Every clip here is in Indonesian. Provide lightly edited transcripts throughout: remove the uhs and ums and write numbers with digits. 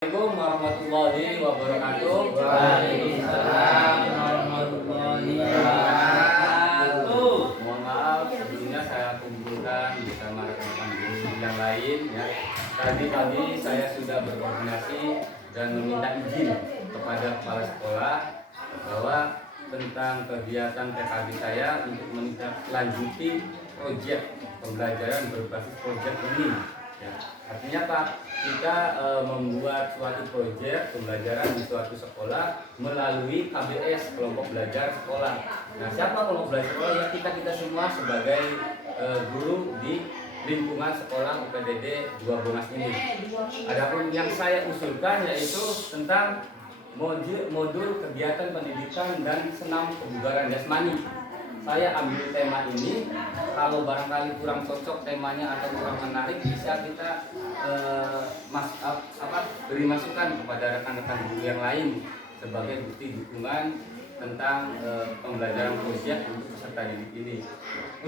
Assalamualaikum warahmatullahi wabarakatuh. Waalaikumsalam warahmatullahi wabarakatuh. Mohon maaf sebelumnya saya kumpulkan bersama rekan-rekan guru yang lain ya. Tadi pagi saya sudah berkoordinasi dan meminta izin kepada kepala sekolah bahwa tentang kegiatan TKB saya untuk menindaklanjuti proyek pembelajaran berbasis proyek ini. Ya, artinya Pak, kita membuat suatu proyek pembelajaran di suatu sekolah melalui KBS, kelompok belajar sekolah. Nah, siapa kelompok belajar sekolah? Ya kita semua sebagai guru di lingkungan sekolah UPDD 2 Bongas ini. Adapun yang saya usulkan yaitu tentang modul kegiatan pendidikan dan senam kebugaran jasmani. Saya ambil tema ini, kalau barangkali kurang cocok temanya atau kurang menarik, bisa kita beri masukan kepada rekan-rekan guru yang lain sebagai bukti dukungan tentang pembelajaran proyek untuk peserta didik ini.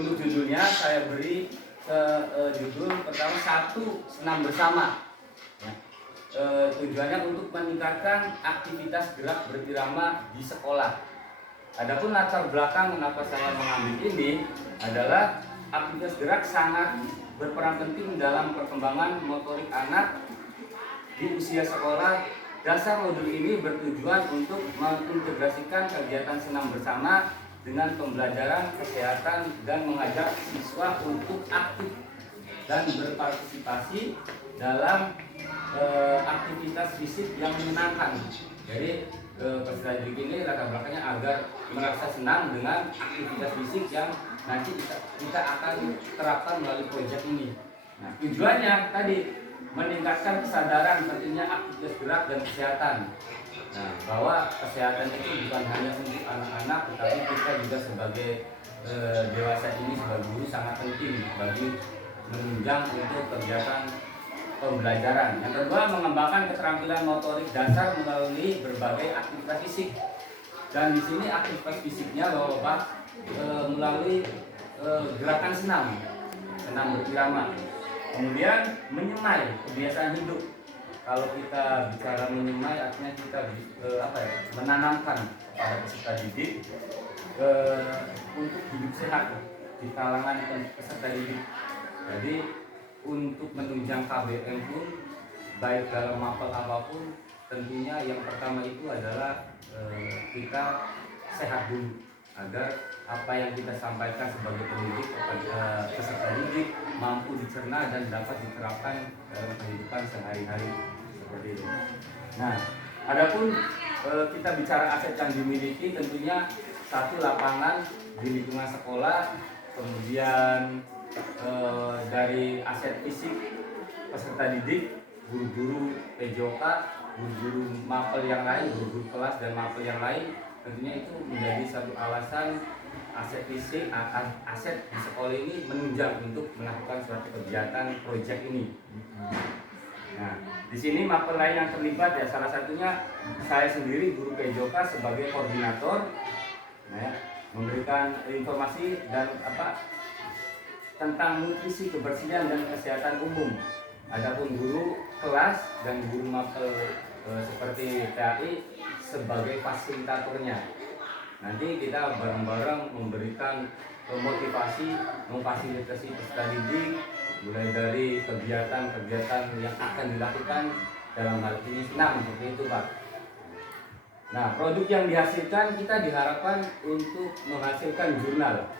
Untuk judulnya saya beri judul pertama, 1 senam bersama. Ya. Tujuannya untuk meningkatkan aktivitas gerak berirama di sekolah. Adapun latar belakang kenapa saya mengambil ini adalah aktivitas gerak sangat berperan penting dalam perkembangan motorik anak di usia sekolah. Dasar modul ini bertujuan untuk mengintegrasikan kegiatan senam bersama dengan pembelajaran kesehatan dan mengajak siswa untuk aktif dan berpartisipasi dalam aktivitas fisik yang menyenangkan. Jadi peserta didik ini latar belakangnya agar merasa senang dengan aktivitas fisik yang nanti kita akan terapkan melalui proyek ini. Nah, tujuannya tadi meningkatkan kesadaran pentingnya aktivitas gerak dan kesehatan. Nah, bahwa kesehatan itu bukan hanya untuk anak-anak, tetapi kita juga sebagai dewasa ini sebagai guru sangat penting bagi menunjang untuk kegiatan pembelajaran. Yang kedua, mengembangkan keterampilan motorik dasar melalui berbagai aktivitas fisik. Dan di sini aktivitas fisiknya Bapak melalui gerakan senam berirama. Kemudian menyemai, kebiasaan hidup. Kalau kita bicara menyemai, artinya kita menanamkan kepada peserta didik untuk hidup sehat di kalangan peserta didik. Jadi untuk menunjang KBM pun, baik dalam mapel apapun, tentunya yang pertama itu adalah kita sehat dulu, agar apa yang kita sampaikan sebagai pendidik kepada peserta didik mampu dicerna dan dapat diterapkan dalam kehidupan sehari-hari seperti itu. Nah, adapun kita bicara aset yang dimiliki, tentunya satu, lapangan di lingkungan sekolah, kemudian dari aset fisik peserta didik, guru-guru PJOK, guru-guru mapel yang lain, guru-guru kelas dan mapel yang lain, tentunya itu menjadi satu alasan aset fisik, aset di sekolah ini menunjang untuk melakukan suatu kegiatan proyek ini. Nah, di sini mapel lain yang terlibat ya salah satunya saya sendiri, guru PJOK sebagai koordinator, nah, memberikan informasi dan tentang nutrisi, kebersihan dan kesehatan umum. Adapun guru kelas dan guru mapel seperti TAI sebagai fasilitatornya. Nanti kita bareng-bareng memberikan motivasi, memfasilitasi peserta didik mulai dari kegiatan-kegiatan yang akan dilakukan dalam hal ini senam seperti itu Pak. Nah, produk yang dihasilkan kita diharapkan untuk menghasilkan jurnal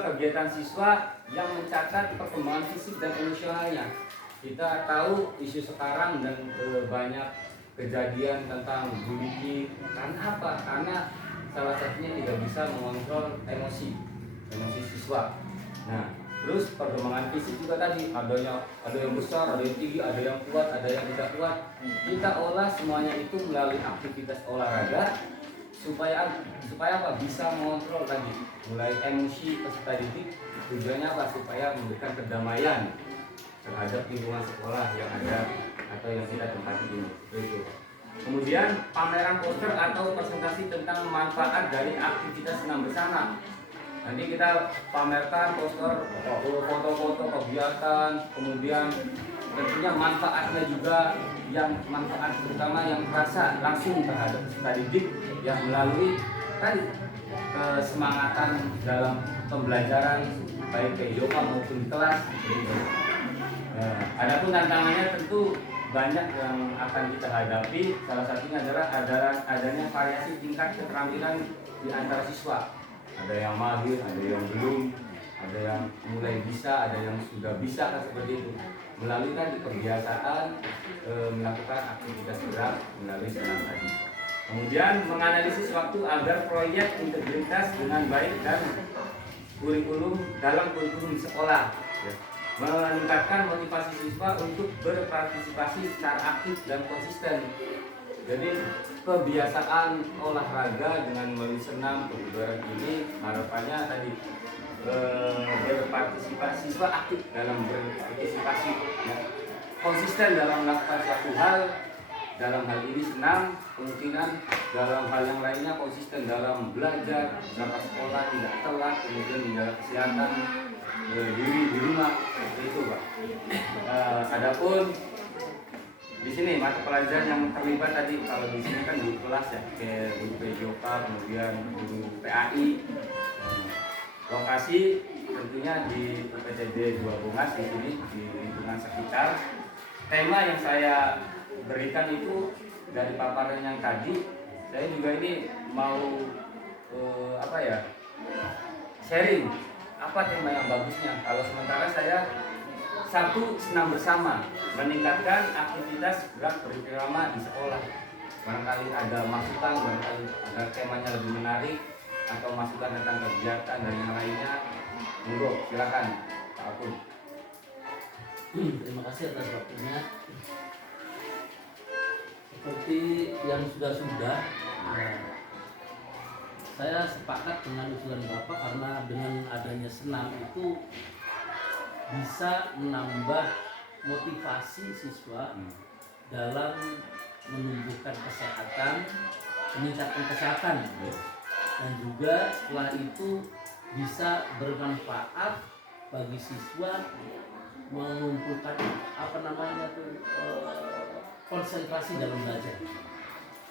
kegiatan siswa yang mencatat perkembangan fisik dan emosionalnya. Kita tahu isu sekarang dan banyak kejadian tentang bullying. Karena apa? Karena salah satunya tidak bisa mengontrol emosi siswa. Nah, terus perkembangan fisik juga tadi ada yang besar, ada yang tinggi, ada yang kuat, ada yang tidak kuat. Kita olah semuanya itu melalui aktivitas olahraga supaya apa? Bisa mengontrol tadi mulai emosi peserta didik. Tujuannya apa? Supaya memberikan kedamaian terhadap lingkungan sekolah yang ada atau yang kita tempati ini. Itu. Kemudian pameran poster atau presentasi tentang manfaat dari aktivitas senam bersama. Nanti kita pamerkan poster, foto-foto kegiatan, kemudian tentunya manfaatnya juga yang manfaat terutama yang terasa langsung terhadap peserta didik yang melalui tadi kesemangatan dalam pembelajaran baik PJOK maupun di kelas. Nah, adapun tantangannya tentu banyak yang akan kita hadapi. Salah satunya adalah adanya variasi tingkat keterampilan di antara siswa. Ada yang mahir, ada yang belum, ada yang mulai bisa, ada yang sudah bisa kan seperti itu. Melalui tadi kebiasaan melakukan aktivitas gerak melalui senam tadi. Kemudian menganalisis waktu agar proyek integritas dengan baik dan kurikulum dalam kurikulum sekolah. Ya. Meningkatkan motivasi siswa untuk berpartisipasi secara aktif dan konsisten. Jadi kebiasaan olahraga dengan melalui senam kebugaran ini harapannya tadi berpartisipasi, siswa aktif dalam berpartisipasi, ya. Konsisten dalam melakukan suatu hal, dalam hal ini senam, kemungkinan dalam hal yang lainnya konsisten dalam belajar, berangkat sekolah tidak telat, kemudian menjaga kesehatan diri di rumah, seperti itu Pak. Adapun di sini mata pelajaran yang terlibat tadi, kalau di sini kan guru kelas ya, kayak guru PJOK, kemudian guru PAI. Lokasi tentunya di UPTD 2 Bungas di sini di lingkungan sekitar. Tema yang saya berikan itu dari paparan yang tadi, saya juga ini mau sharing apa tema yang bagusnya. Kalau sementara saya satu senam bersama, meningkatkan aktivitas gerak berirama di sekolah. Barangkali ada masukan, barangkali ada temanya lebih menarik, atau masukan tentang kegiatan dan yang lainnya, monggo silakan Pak Akun. Terima kasih atas waktunya. Seperti yang sudah-sudah, saya sepakat dengan usulan Bapak karena dengan adanya senam itu bisa menambah motivasi siswa dalam menumbuhkan kesehatan, meningkatkan kesehatan, dan juga setelah itu bisa bermanfaat bagi siswa mengumpulkan konsentrasi dalam belajar.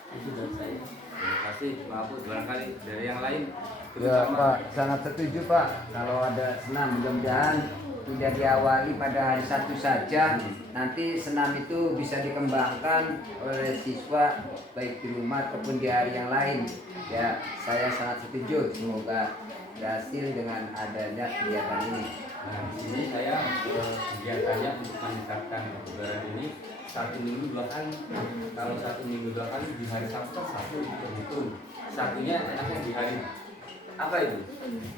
Itu dari saya. Terima kasih Pak Akun. Barangkali dari yang lain. Ya Pak, sangat setuju Pak. Kalau ada senam, mudah-mudahan tidak diawali pada hari Sabtu saja. Nanti senam itu bisa dikembangkan oleh siswa baik di rumah ataupun di hari yang lain. Ya, saya sangat setuju. Semoga berhasil dengan adanya kegiatan ini. Nah, di sini saya kegiatannya untuk meningkatkan kebugaran ini 1 minggu 2 kali. Kalau 1 minggu 2 kali di hari Sabtu satu dihitung. Satunya enaknya di hari apa itu?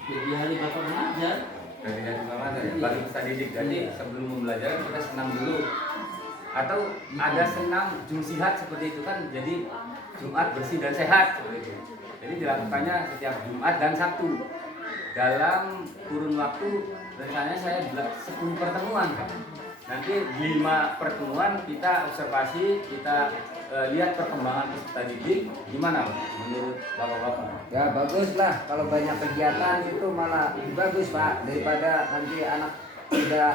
Jadi hari Bapak mengajar. Dari hari Ramadan ya, bagi peserta didik. Jadi sebelum pembelajaran kita senam dulu. Atau ada senam jumsihat seperti itu kan. Jadi Jumat bersih dan sehat seperti itu. Jadi dilakukannya setiap Jumat dan Sabtu. Dalam kurun waktu rencananya saya 10 pertemuan Pak. Nanti 5 pertemuan kita observasi, kita lihat perkembangan peserta didik gimana Pak, menurut Bapak-bapak? Ya bagus lah, kalau banyak kegiatan itu malah lebih bagus Pak, daripada nanti anak tidak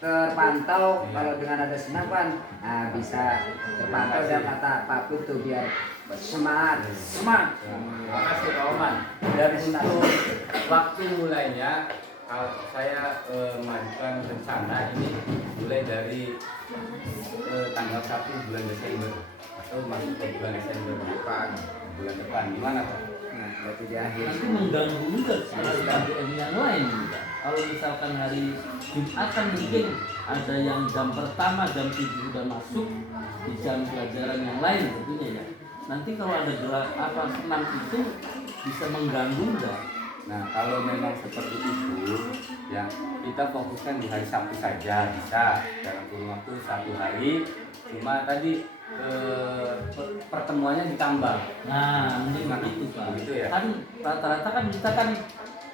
terpantau. Kalau dengan ada senam kan bisa terpantau dan kata Pak Putu biar semangat. Terima kasih Pak Oman. Dari situ waktu mulainya saya mengajukan rencana ini mulai dari tanggal 1 bulan Desember atau masuk ke bulan Desember bulan depan. Gimana Pak? Nah, berarti di akhir. Nanti mengganggu juga SDM yang lain. Kalau misalkan hari Jumat kan mungkin ada yang jam pertama jam 7 sudah masuk di jam pelajaran yang lain tentunya ya. Nanti kalau ada gerak senam itu bisa mengganggu enggak? Nah, kalau memang seperti itu, ya kita fokuskan di hari Sabtu saja bisa dalam kurun waktu 1 hari. Cuma tadi pertemuannya ditambah. Nah, mungkin begitu Pak. Begitu ya. Kan rata-rata kan kita kan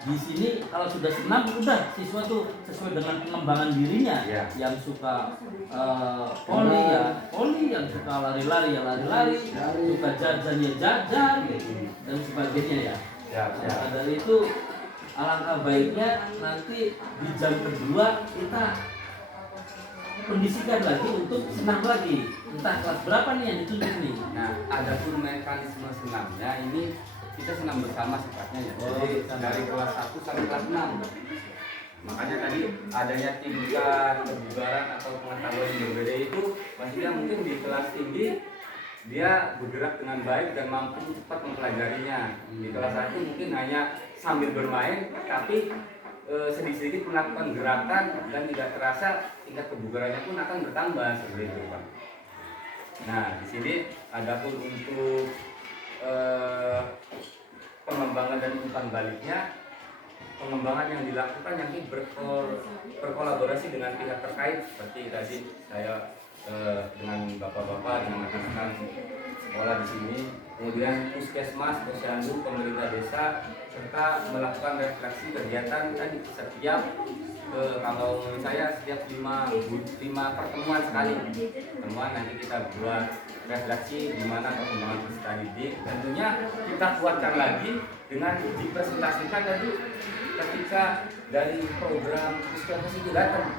di sini kalau sudah senam udah siswa tuh sesuai dengan pengembangan dirinya. Ya. Yang suka poli, yang suka lari-lari ya lari-lari, suka jajan ya jajan dan sebagainya ya. Maka dari itu alangkah baiknya nanti di jam kedua kita kondisikan lagi untuk senam lagi. Entah kelas berapa nih yang ditunjuk nih. Nah, ada pun mekanisme senamnya ini kita senam bersama sifatnya ya. Oh, Jadi bersama. dari kelas 1 sampai kelas 6. Makanya tadi adanya tingkat kebugaran atau pengetahuan yang berbeda itu maksudnya mungkin di kelas tinggi dia bergerak dengan baik dan mampu cepat mempelajarinya. Di kelas 1 mungkin hanya sambil bermain tapi sedikit-sedikit melakukan gerakan dan tidak terasa tingkat kebugarannya pun akan bertambah seperti itu, Pak. Nah, di sini adapun untuk pengembangan dan umpan baliknya, pengembangan yang dilakukan yang ini berkolaborasi dengan pihak terkait seperti tadi saya dengan bapak-bapak, dengan rekan-rekan sekolah di sini, kemudian puskesmas, posyandu, pemerintah desa, serta melakukan refleksi kegiatan tadi setiap kalau menurut saya setiap 5 pertemuan sekali pertemuan nanti kita buat refleksi di mana perkembangan peserta didik. Tentunya kita kuatkan lagi dengan dipresentasikan tadi ketika dari program puskesmas itu datang.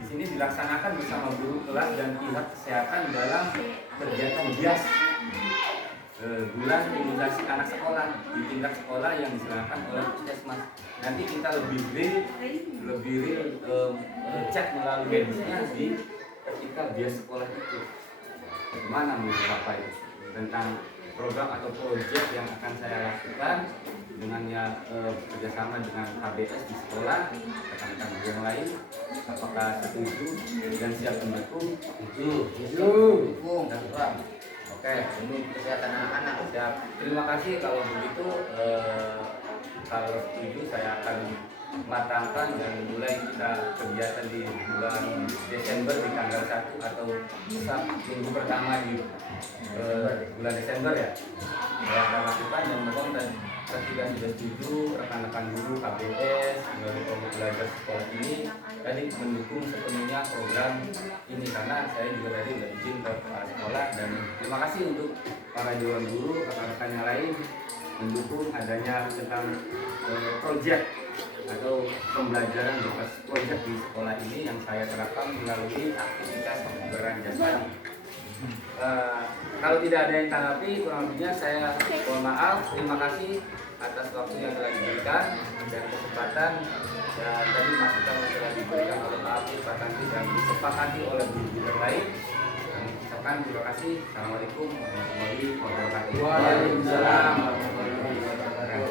Di sini dilaksanakan bersama guru kelas dan pihak kesehatan dalam kegiatan bias bulan imunisasi anak sekolah di tingkat sekolah yang diselenggarakan oleh puskesmas. Nanti kita lebih real cek melalui medisnya di ketika bias sekolah itu. Bagaimana menurut Bapak itu tentang program atau proyek yang akan saya lakukan dengan kerjasama dengan KBS di sekolah, rekan-rekan yang lain, apakah setuju dan siap mendukung? Dukung dan kurang. Oke, ini kesehatan anak-anak. Siap. Terima kasih kalau begitu. Kalau setuju saya akan matangkan dan mulai kita kegiatan di bulan Desember di tanggal 1 atau minggu pertama di bulan Desember ya. Saya akan lakukan dan mudah-mudahan ketika sudah setuju rekan-rekan guru KBS melalui kelompok belajar sekolah ini tadi mendukung sepenuhnya program ini karena saya juga tadi sudah izin ke kepala sekolah dan terima kasih untuk para dewan guru, rekan-rekan yang lain mendukung adanya tentang proyek atau pembelajaran berbasis proyek di sekolah ini yang saya terapkan melalui aktivitas pembelajaran jasmani. Kalau tidak ada yang tanggapi, kurang lebihnya saya mohon maaf. Terima kasih atas waktu yang telah diberikan dan kesempatan dan tadi masukan yang telah diberikan oleh Pak Afif, Pak Tanti dan disepakati oleh guru yang lain. Kami ucapkan terima kasih. Assalamualaikum warahmatullahi wabarakatuh. Waalaikumsalam warahmatullahi wabarakatuh.